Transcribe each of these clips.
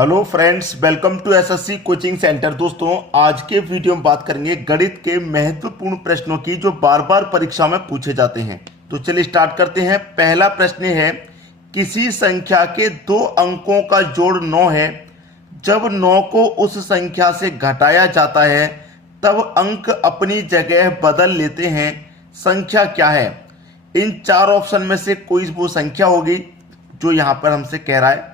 Hello friends, welcome to SSC coaching centre. दोस्तों, आज के वीडियो में बात करेंगे गणित के महत्वपूर्ण प्रश्नों की जो बार बार परीक्षा में पूछे जाते हैं। तो चलिए स्टार्ट करते हैं। पहला प्रश्न है, किसी संख्या के दो अंकों का जोड़ 9 है। जब 9 को उस संख्या से घटाया जाता है तब अंक अपनी जगह बदल लेते हैं। संख्या क्या है? इन चार ऑप्शन में से कोई वो संख्या होगी जो यहां पर हमसे कह रहा है।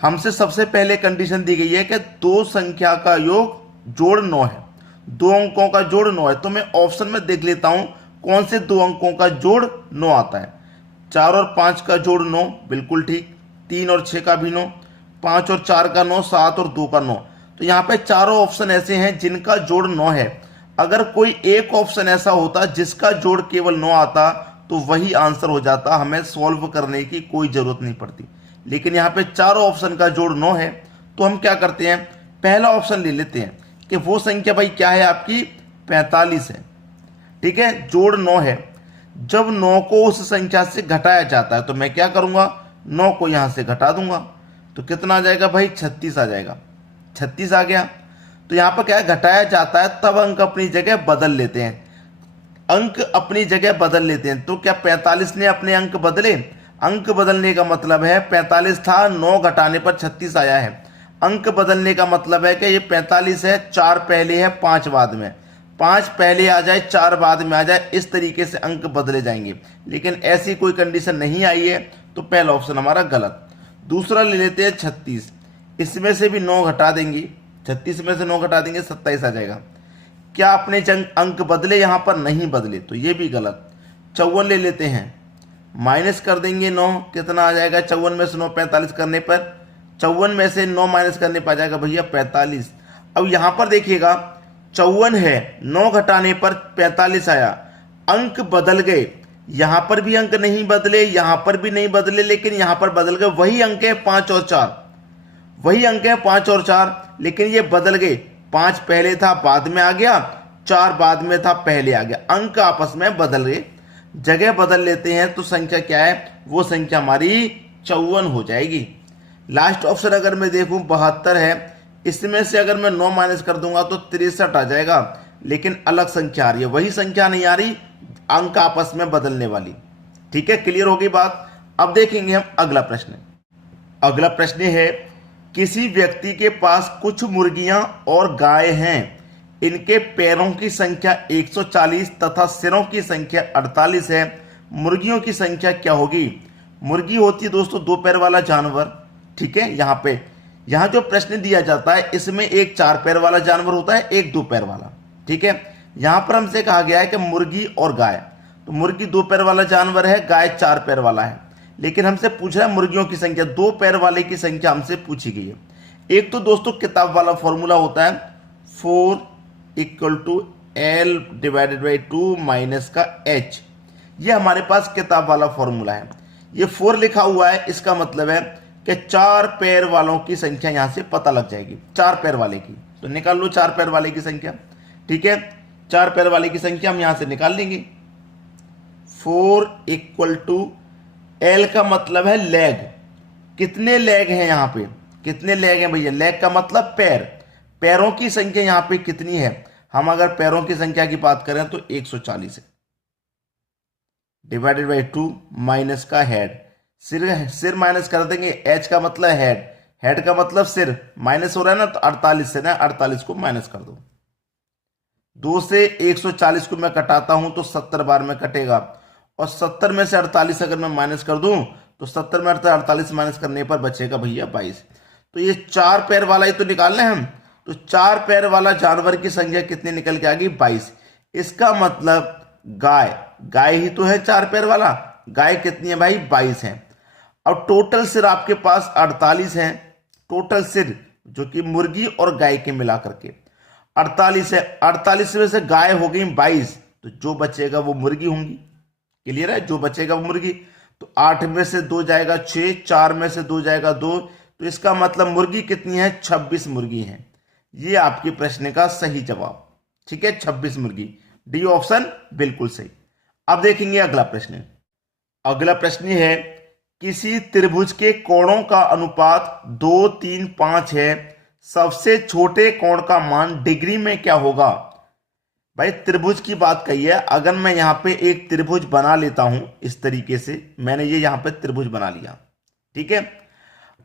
हमसे सबसे पहले कंडीशन दी गई है कि दो संख्या का योग जोड़ 9 है, दो अंकों का जोड़ 9 है। तो मैं ऑप्शन में देख लेता हूं कौन से दो अंकों का जोड़ 9 आता है। 4 और 5 का जोड़ 9, बिल्कुल ठीक। 3 और 6 का भी 9, 5 और 4 का 9, 7 और 2 का 9। तो यहाँ पे चारों ऑप्शन ऐसे हैं जिनका जोड़ 9 है। अगर कोई एक ऑप्शन ऐसा होता जिसका जोड़ केवल 9 आता तो वही आंसर हो जाता, हमें सॉल्व करने की कोई जरूरत नहीं पड़ती। लेकिन यहाँ पे चारों ऑप्शन का जोड़ 9 है, तो हम क्या करते हैं, पहला ऑप्शन ले लेते हैं कि वो संख्या भाई क्या है, आपकी 45 है। ठीक है, जोड़ 9 है। जब 9 को उस संख्या से घटाया जाता है तो मैं क्या करूंगा, 9 को यहां से घटा दूंगा। तो कितना आ जाएगा भाई, 36 आ जाएगा। 36 आ गया। तो यहां पर क्या है, घटाया जाता है तब अंक अपनी जगह बदल लेते हैं। अंक अपनी जगह बदल लेते हैं। तो क्या 45 ने अपने अंक बदले? अंक बदलने का मतलब है 45 था, 9 घटाने पर 36 आया है। अंक बदलने का मतलब है कि ये 45 है, 4 पहले है 5 बाद में, 5 पहले आ जाए 4 बाद में आ जाए, इस तरीके से अंक बदले जाएंगे। लेकिन ऐसी कोई कंडीशन नहीं आई है, तो पहला ऑप्शन हमारा गलत। दूसरा ले लेते हैं 36। इसमें से भी 9 घटा देंगे, 36 में से 9 घटा देंगे, 27 आ जाएगा। क्या अपने अंक बदले? यहां पर नहीं बदले, तो ये भी गलत। 54 ले लेते हैं, माइनस कर देंगे 9, कितना आ जाएगा 54 में से 9 45 करने पर, 54 में से 9 माइनस करने पर आ जाएगा भैया 45। अब यहां पर देखिएगा 54 है, 9 घटाने पर 45 आया, अंक बदल गए। यहां पर भी अंक नहीं बदले, यहां पर भी नहीं बदले, लेकिन यहां पर बदल गए। वही अंक है 5 और 4, वही अंक है 5 और 4, लेकिन ये बदल गए। 5 पहले था बाद में आ गया, 4 बाद में था पहले आ गया। अंक आपस में बदल गए, जगह बदल लेते हैं। तो संख्या क्या है, वो संख्या हमारी 54 हो जाएगी। लास्ट ऑप्शन अगर मैं देखूं 72 है, इसमें से अगर मैं 9 माइनस कर दूंगा तो 63 आ जाएगा। लेकिन अलग संख्या आ रही है, वही संख्या नहीं आ रही, अंक आपस में बदलने वाली। ठीक है, क्लियर हो गई बात। अब देखेंगे हम अगला प्रश्न। अगला प्रश्न है, किसी व्यक्ति के पास कुछ मुर्गियां और गाय हैं। इनके पैरों की संख्या 140 तथा सिरों की संख्या 48 है। मुर्गियों की संख्या क्या होगी? मुर्गी होती है दोस्तों 2 पैर वाला जानवर। ठीक है, यहां जो प्रश्न दिया जाता है इसमें एक 4 पैर वाला जानवर होता है, एक 2 पैर वाला। ठीक है, यहां पर हमसे कहा गया है कि मुर्गी और गाय। तो मुर्गी 2 पैर वाला जानवर है, गाय 4 पैर वाला है। लेकिन हमसे पूछ रहा है मुर्गियों की संख्या, 2 पैर वाले की संख्या हमसे पूछी गई है। एक तो दोस्तों किताब वाला फॉर्मूला होता है 4 = L डिवाइडेड बाई 2 माइनस का H। ये हमारे पास किताब वाला फॉर्मूला है। ये 4 लिखा हुआ है, इसका मतलब है कि 4 पैर वालों की संख्या यहां से पता लग जाएगी, 4 पैर वाले की। तो निकाल लो 4 पैर वाले की संख्या। ठीक है, 4 पैर वाले की संख्या हम यहां से निकाल लेंगे। 4 = L का मतलब है लेग। कितने लेग हैं यहां पे, कितने लेग हैं भैया? लेग का मतलब पैर, पैरों की संख्या यहां पे कितनी है? हम अगर पैरों की संख्या की बात करें तो 140 है, डिवाइडेड बाई 2 माइनस का हेड। सिर माइनस कर देंगे, एच का मतलब हेड, हेड का मतलब सिर, माइनस हो रहा है ना, तो 48 से ना 48 को माइनस कर दो। 2 से 140 को मैं कटाता हूं तो 70 बार में कटेगा, और 70 में से 48 अगर मैं माइनस कर दूं तो 70 में 48 माइनस करने पर बचेगा भैया 22। तो ये 4 पैर वाला ही तो निकालना है हम। तो 4 पैर वाला जानवर की संख्या कितनी निकल के आ गई, 22। इसका मतलब गाय ही तो है 4 पैर वाला। गाय कितनी है भाई, 22 है। अब टोटल सिर आपके पास 48 है, टोटल सिर जो कि मुर्गी और गाय के मिला करके 48 है। 48 में से गाय हो गई 22, तो जो बचेगा वो मुर्गी होंगी। क्लियर है, जो बचेगा वो मुर्गी। तो 8 में से 2 जाएगा 6, 4 में से 2 जाएगा 2, तो इसका मतलब मुर्गी कितनी है, 26 मुर्गी है। ये आपके प्रश्न का सही जवाब। ठीक है, 26 मुर्गी, डी ऑप्शन बिल्कुल सही। अब देखेंगे अगला प्रश्न। अगला प्रश्न है, किसी त्रिभुज के कोणों का अनुपात 2, 3, 5 है, सबसे छोटे कोण का मान डिग्री में क्या होगा? भाई त्रिभुज की बात कही है। अगर मैं यहां पे एक त्रिभुज बना लेता हूं इस तरीके से, मैंने ये यहां पे त्रिभुज बना लिया, ठीक है।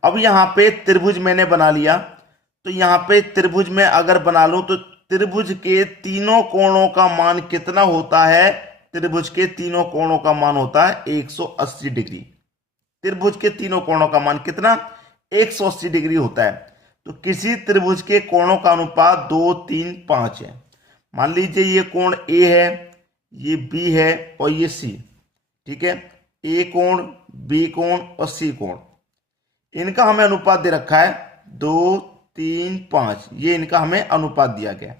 अब यहां पे त्रिभुज मैंने बना लिया, तो यहां पे त्रिभुज में अगर बना लूं तो त्रिभुज के तीनों कोणों का मान कितना होता है? त्रिभुज के तीनों कोणों का मान होता है 180 डिग्री। त्रिभुज के तीनों कोणों का मान कितना? 180 डिग्री होता है। तो किसी त्रिभुज के कोणों का अनुपात 2, 3, 5 है। मान लीजिए ये कोण ए है, ये बी है और ये सी, ठीक है। ए कोण, बी कोण और सी कोण, इनका हमें अनुपात दे रखा है 2, 3, 5, ये इनका हमें अनुपात दिया गया।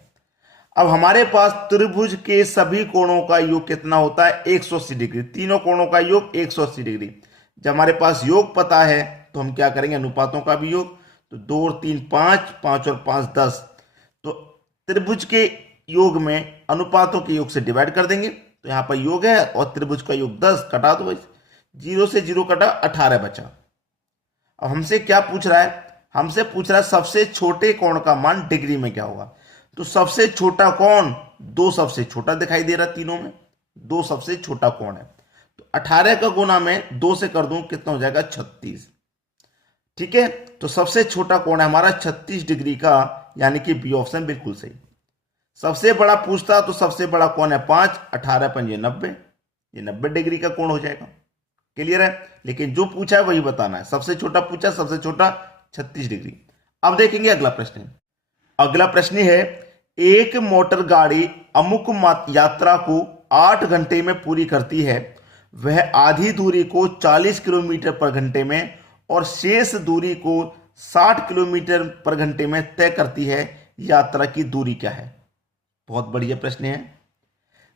अब हमारे पास त्रिभुज के सभी कोणों का योग कितना होता है? 180 डिग्री। तीनों कोणों का योग 180 डिग्री। जब हमारे पास योग पता है तो हम क्या करेंगे? अनुपातों का भी योग। तो 2 और 3 5, 5 और 5 10। तो त्रिभुज के योग में अनुपातों के योग से डिवाइड कर देंगे। तो यहां पर योग है और त्रिभुज का योग 10, कटा दो भाई, 0 से 0 कटा, 18 बचा। अब हमसे क्या पूछ रहा है? हमसे पूछ रहा है सबसे छोटे कोण का मान डिग्री में क्या होगा। तो सबसे छोटा कोण 2 सबसे छोटा दिखाई दे रहा है, तीनों में 2 सबसे छोटा कोण है। तो 18 का गुना में 2 से कर दूं, कितना हो जाएगा? 36, ठीक है। तो सबसे छोटा कोण है हमारा 36 डिग्री का, यानी कि बी ऑप्शन बिल्कुल सही। सबसे बड़ा पूछता तो सबसे बड़ा कोण है 5, 18 पंजे 90, ये 90 डिग्री का कोण हो जाएगा। क्लियर है? लेकिन जो पूछा है वही बताना है। सबसे छोटा पूछा, सबसे छोटा 36 डिग्री। अब देखेंगे अगला प्रश्न। अगला प्रश्न है, एक मोटर गाड़ी अमुक यात्रा को 8 घंटे में पूरी करती है। वह आधी दूरी को 40 किलोमीटर पर घंटे में और शेष दूरी को 60 किलोमीटर पर घंटे में तय करती है। यात्रा की दूरी क्या है? बहुत बढ़िया प्रश्न है।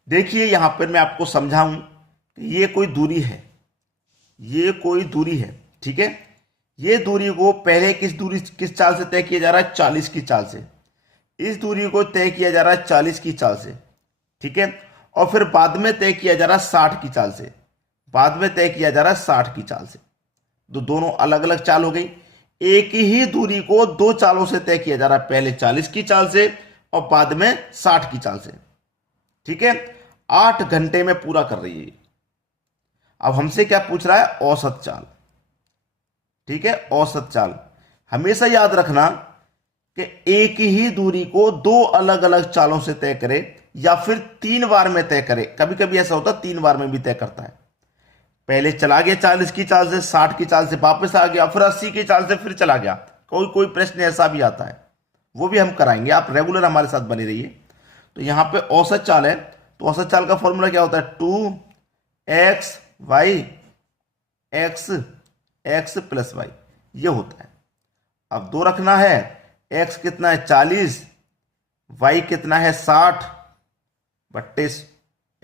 देखिए यहां पर मैं आपको समझाऊं कि ये कोई दूरी है, ये कोई दूरी है, ठीक है। ये दूरी को पहले किस चाल से तय किया जा रहा है? 40 की चाल से। इस दूरी को तय किया जा रहा है 40 की चाल से, ठीक है। और फिर बाद में तय किया जा रहा है 60 की चाल से। बाद में तय किया जा रहा है 60 की चाल से। तो दोनों अलग अलग चाल हो गई। एक ही दूरी को 2 चालों से तय किया जा रहा है, पहले 40 की चाल से और बाद में 60 की चाल से, ठीक है। 8 घंटे में पूरा कर रही है। अब हमसे क्या पूछ रहा है? औसत चाल, ठीक है। औसत चाल हमेशा याद रखना कि एक ही दूरी को 2 अलग अलग चालों से तय करे या फिर 3 बार में तय करे। कभी कभी ऐसा होता है 3 बार में भी तय करता है। पहले चला गया 40 की चाल से, 60 की चाल से वापस आ गया, फिर 80 की चाल से फिर चला गया। कोई कोई प्रश्न ऐसा भी आता है, वो भी हम कराएंगे। आप रेगुलर हमारे साथ बने रहिए। तो यहां पे औसत चाल है, तो औसत चाल का फॉर्मूला क्या होता है? 2x y x plus Y, ये होता है। अब 2 रखना है, x कितना है? 40, y कितना है? 60 बट्टे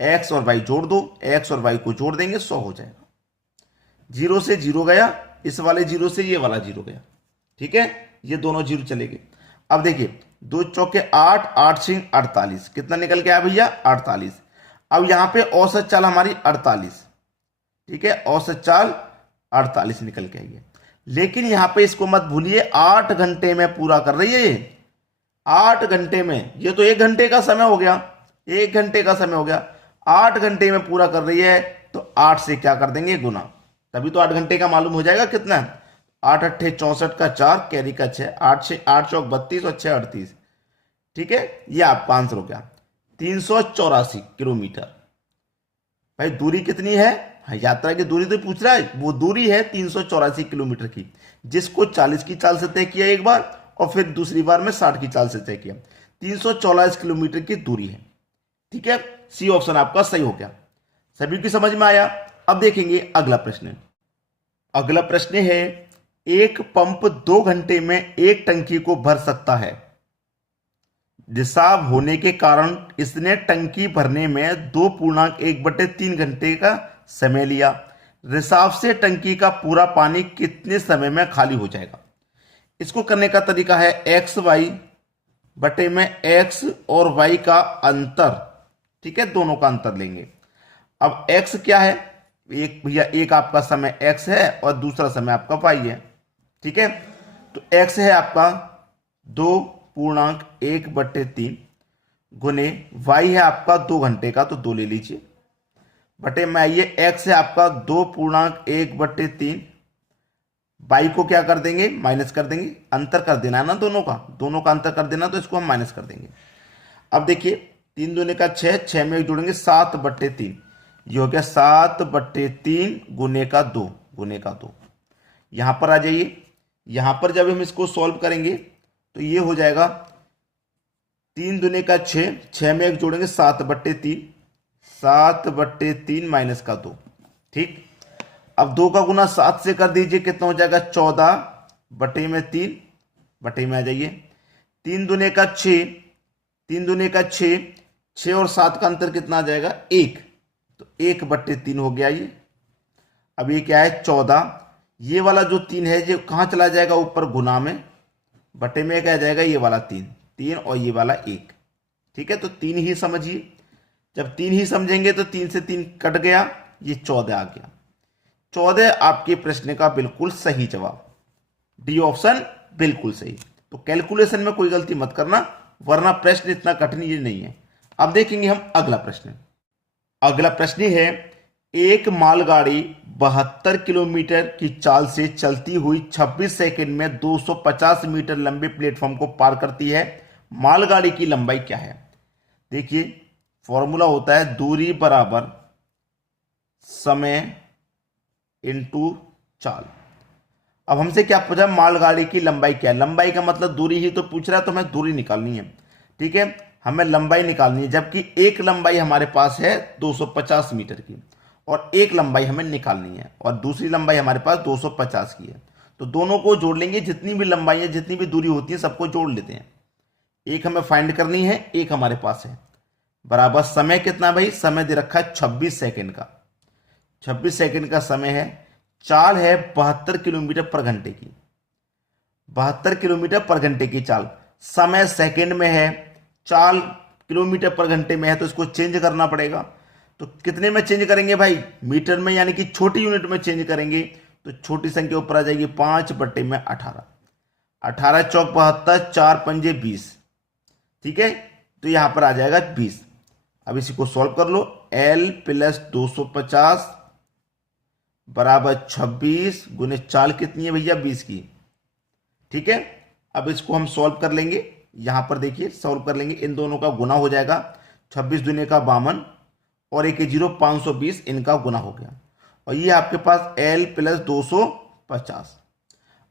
x और y जोड़ दो, x और y को जोड़ देंगे 100 हो जाएगा। 0 से 0 गया, इस वाले 0 से ये वाला 0 गया, ठीक है। ये दोनों 0 चले गए। अब देखिए 2 चौके 8, 8 6 48, कितना निकल गया भैया? 48। अब यहां पे औसत चाल हमारी 48, ठीक है। औसत चाल 48 निकल के आई है। लेकिन यहां पे इसको मत भूलिए, 8 घंटे में पूरा कर रही है ये। 8 घंटे में, ये तो 1 घंटे का समय हो गया, 1 घंटे का समय हो गया। 8 घंटे में पूरा कर रही है, तो 8 से क्या कर देंगे? गुना, तभी तो 8 घंटे का मालूम हो जाएगा कितना है। 8 अट्ठे 64 का 4, कैरी का 6, 8 चौक 32 और 6 38, ठीक है। ये आपका आंसर हो गया 384 किलोमीटर। भाई दूरी कितनी है? यात्रा की दूरी तो पूछ रहा है, वो दूरी है 384 किलोमीटर की, जिसको 40 की चाल से तय किया एक बार और फिर दूसरी बार में 60 की चाल से तय किया। 344 किलोमीटर की दूरी है, ठीक है। सी ऑप्शन आपका सही हो गया। सभी की समझ में आया? अब देखेंगे अगला प्रश्न। अगला प्रश्न है, एक पंप 2 घंटे में एक टंकी को भर सकता है। रिसाव होने के कारण इसने टंकी भरने में 2.1/3 घंटे का समय लिया। रिसाव से टंकी का पूरा पानी कितने समय में खाली हो जाएगा? इसको करने का तरीका है एक्स वाई बटे में एक्स और वाई का अंतर, ठीक है। दोनों का अंतर लेंगे। अब एक्स क्या है? एक भैया एक आपका समय x है और दूसरा समय आपका y है। ठीक है, तो x है आपका 2.1/3 गुने y है आपका 2 घंटे का, तो 2 ले लीजिए, बटे में आइए x है आपका 2.1/3, y को क्या कर देंगे, माइनस कर देंगे, अंतर कर देना है ना दोनों का अंतर कर देना, तो इसको हम माइनस कर देंगे। अब देखिए 3 दूने का 6, 6 में जोड़ेंगे 7/3, ये हो गया 7/3 गुने का 2 यहां पर आ जाइए। यहां पर जब हम इसको सॉल्व करेंगे तो ये हो जाएगा 3 दूने का 6, 6 में 1 जोड़ेंगे 7/3 माइनस का 2। ठीक, अब 2 का गुना 7 से कर दीजिए, कितना हो जाएगा 14/3, बटे में आ जाइए। 3 दूने का 6, 6 और 7 का अंतर कितना आ जाएगा 1, तो 1/3 हो गया ये। अब ये क्या है 14, ये वाला जो 3 है ये कहां चला जाएगा, ऊपर गुना में, बटे में क्या जाएगा ये वाला 3 और ये वाला 1। ठीक है, तो 3 ही समझिए, जब 3 ही समझेंगे तो 3 से 3 कट गया, ये 14 आ गया। 14 आपके प्रश्न का बिल्कुल सही जवाब, डी ऑप्शन बिल्कुल सही। तो कैलकुलेशन में कोई गलती मत करना, वरना प्रश्न इतना कठिन ये नहीं है। अब देखेंगे हम अगला प्रश्न। अगला प्रश्न है, एक मालगाड़ी 72 किलोमीटर की चाल से चलती हुई 26 सेकंड में 250 मीटर लंबे प्लेटफॉर्म को पार करती है, मालगाड़ी की लंबाई क्या है। देखिए फॉर्मूला होता है दूरी बराबर समय इनटू चाल। अब हमसे क्या पूछा, मालगाड़ी की लंबाई क्या है, लंबाई का मतलब दूरी ही तो पूछ रहा है, तो हमें दूरी निकालनी है। ठीक है, हमें लंबाई निकालनी है, जबकि एक लंबाई हमारे पास है 250 मीटर की और एक लंबाई हमें निकालनी है और दूसरी लंबाई हमारे पास 250 की है। तो दोनों को जोड़ लेंगे, जितनी भी लंबाई है जितनी भी दूरी होती है सबको जोड़ लेते हैं। एक हमें फाइंड करनी है, एक हमारे पास है, बराबर समय कितना भाई, समय दे रखा है 26 सेकंड का, 26 सेकंड का समय है। चाल है 72 किलोमीटर पर घंटे की, 72 किलोमीटर पर घंटे की चाल, समय सेकंड में है, चाल किलोमीटर पर घंटे में है, तो इसको चेंज करना पड़ेगा। तो कितने में चेंज करेंगे भाई, मीटर में, यानी कि छोटी यूनिट में चेंज करेंगे, तो छोटी संख्या ऊपर आ जाएगी 5/18, 18 चौक 72, 4 पंजे 20। ठीक है, तो यहां पर आ जाएगा 20। अब इसी को सॉल्व कर लो, L + 250 बराबर 26 गुने चाल कितनी है भैया 20 की। ठीक है, अब इसको हम सॉल्व कर लेंगे, यहां पर देखिए सॉल्व कर लेंगे, इन दोनों का गुना हो जाएगा, 26 दूने का 52 और 1 0 520, इनका गुना हो गया, और ये आपके पास L + 250।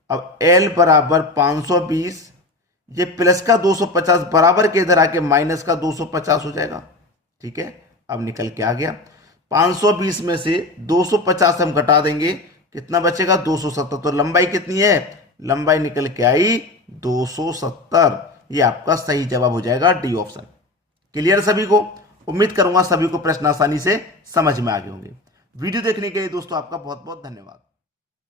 अब L बराबर 520, ये प्लस का 250 बराबर के इधर आके माइनस का 250 हो जाएगा। ठीक है, अब निकल के आ गया, 520 में से 250 हम घटा देंगे, कितना बचेगा 270। तो लंबाई कितनी है, लंबाई निकल के आई 270। ये आपका सही जवाब हो जाएगा, डी ऑप्शन। क्लियर सभी को, उम्मीद करूंगा सभी को प्रश्न आसानी से समझ में आ गए होंगे। वीडियो देखने के लिए दोस्तों आपका बहुत बहुत धन्यवाद।